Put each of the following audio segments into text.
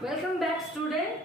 Welcome back, student.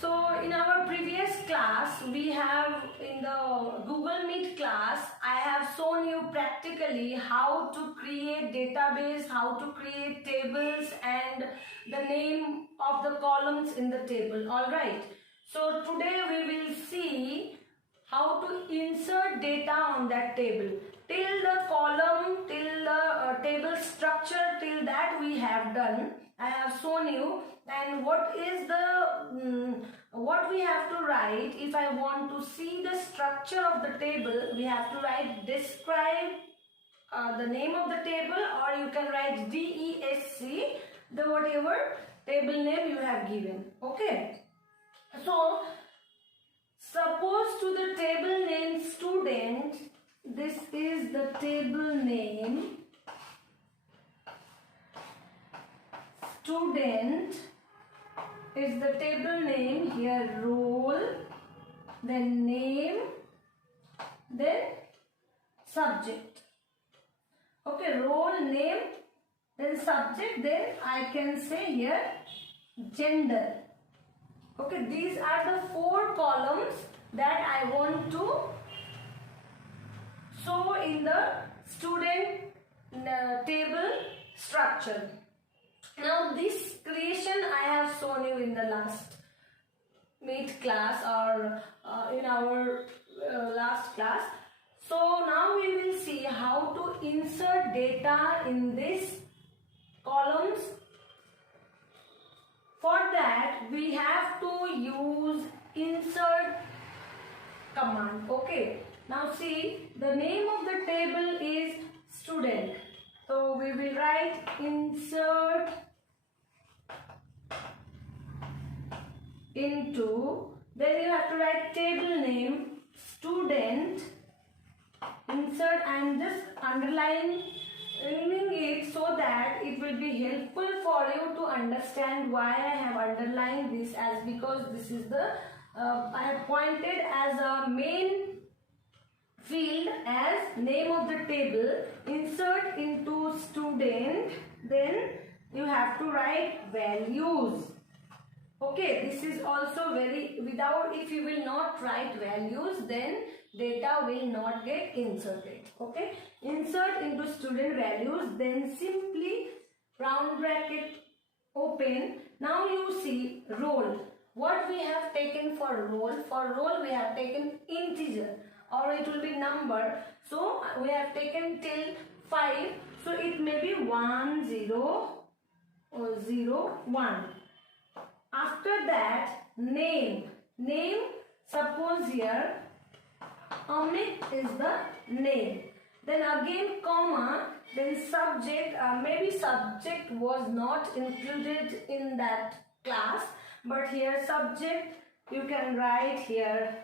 So in our previous class, we have in the Google Meet class, I have shown you practically how to create database, how to create tables and the name of the columns in the table. Alright. So today we will see how to insert data on that table. Till the column, till the table structure, till that we have done. I have shown you, and what is the what we have to write. If I want to see the structure of the table, we have to write describe the name of the table, or you can write DESC, the whatever table name you have given. Okay, so suppose to the table name student, this is the table name student is the table name, here role, then name, then subject. Okay, role, name, then subject, then I can say here gender. Okay, these are the 4 columns that I want to show in the student table structure. Now this creation I have shown you in the last Meet class, or in our last class. So now we will see how to insert data in these columns. For that we have to use insert command. Okay, now see, the name of the table is student, so we will write insert into, then you have to write table name student, insert. I am just underlining it so that it will be helpful for you to understand why I have underlined this, as because this is the I have pointed as a main field as name of the table. Insert into student, then you have to write values. Okay, this is also very, without, if you will not write values, then data will not get inserted. Okay, insert into student values, then simply round bracket open. Now you see role. What we have taken for role we have taken integer, or it will be number. So we have taken till 5, so it may be 1 0 or 0 1. After that, name, suppose here Amit is the name, then again comma, then subject, maybe subject was not included in that class, but here subject you can write here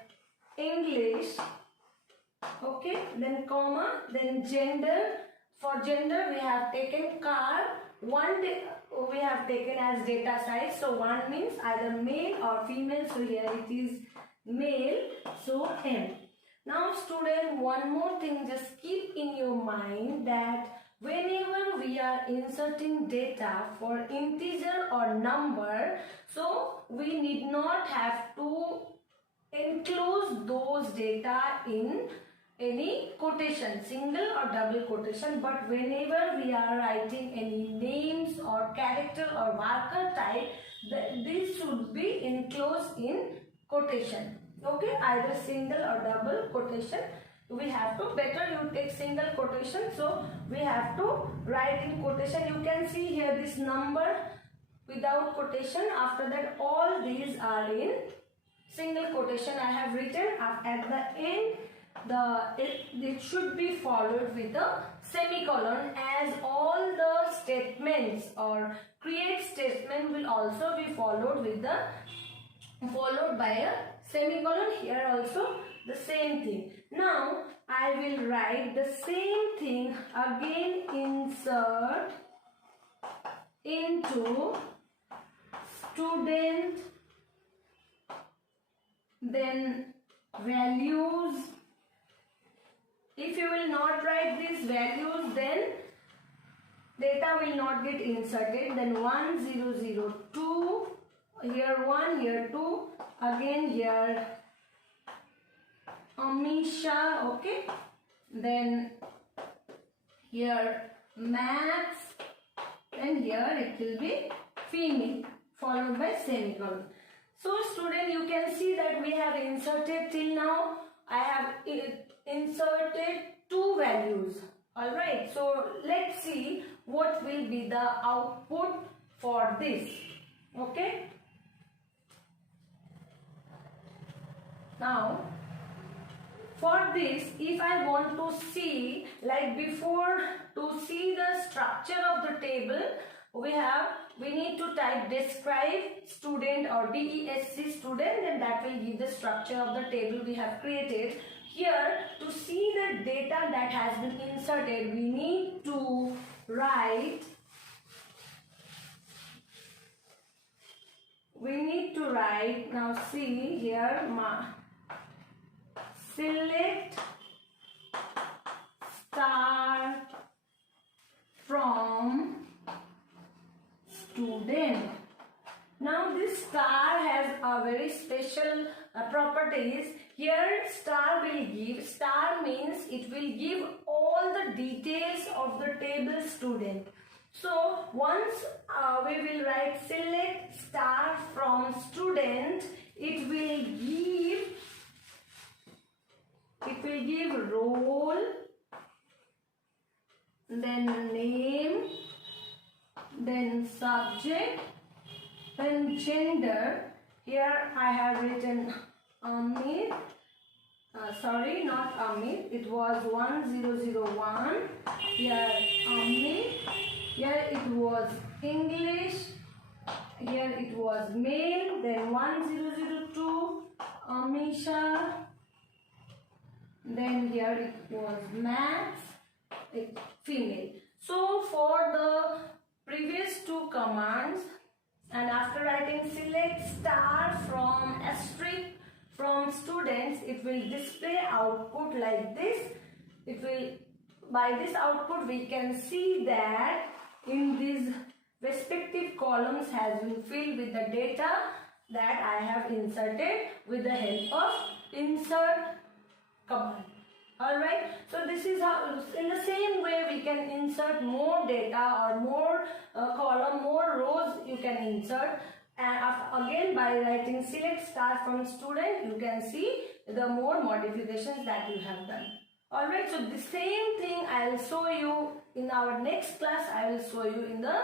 English. Okay, then comma, then gender. For gender we have taken car, we have taken as data size, so 1 means either male or female, so here it is male, so M. Now student, one more thing, just keep in your mind that whenever we are inserting data for integer or number, so we need not have to enclose those data in any quotation, single or double quotation, but whenever we are writing any names or character or marker type, this should be enclosed in quotation. Okay, either single or double quotation. We have to, better you take single quotation, so we have to write in quotation. You can see here this number without quotation. After that all these are in single quotation. I have written at the end, it should be followed with a semicolon, as all the statements or create statement will also be followed by a semicolon. Here also the same thing. Now I will write the same thing again. Insert into student, then values. If you will not write these values, then data will not get inserted. Then 1002, here 1, here 2, again here Amisha, okay. Then here maths, and here it will be female followed by semicolon. So student, you can see that we have inserted till now. I have inserted 2 values. Alright, so let's see what will be the output for this. Okay. Now, for this, if I want to see, like before, to see the structure of the table, we need to type describe student or DESC student, and that will give the structure of the table we have created. Here, to see the data that has been inserted, we need to write, now see here, select star from student. Now this star has a very special properties. Here star means it will give all the details of the table student. So once we will write select star from student, it will give role, then name, then subject, then gender. Here I have written Amit, sorry, not Amit, it was 1001. Here Amit, here it was English, here it was male, then 1002 Amisha, then here it was maths, female. So for the previous 2 commands, and after writing select star from asterisk from students, it will display output like this. By this output we can see that in these respective columns has been filled with the data that I have inserted with the help of insert command. Alright, so this is how, in the same way we can insert more data or more column, more rows you can insert, and again by writing select star from student you can see the more modifications that you have done. Alright, so the same thing I will show you in our next class. I will show you in the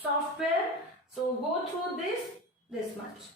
software. So go through this much.